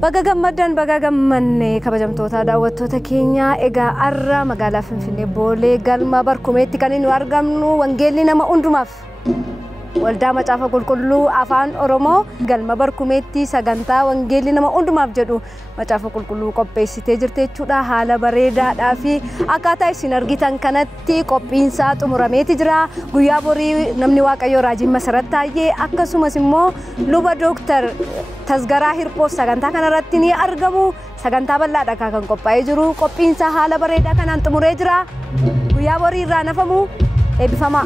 Baga gammadan baga gammanne kabajamtoota daawwattoota keenya egaa arra magaalaa Finfinnee Boolee galma barkumeetti kan inni argamnu wangeelli nama hundumaaf waldaa macaafa qulqulluu afaan Oromoo galma barkumeetti sagantaa wangeelli nama hundumaaf jedhu macaafa qulqulluu qopheessitee jirte jechuudha. Haala bareedaadhaa fi akkaataa isin argitan kanatti qophiinsaa xumurameeti jira. Guyyaa borii namni Waaqayyoo Raajiin Masarat Taayyee akkasumas immoo luba Dooktar Tasgaraa Hirphoo sagantaa kanarratti ni argamu. Sagantaa bal'aadha kan qophaa'ee jiru. Qophiinsaa haala bareedaa kanaan xumuree jira. Guyyaa borii irraa nafamu eebbifamaa.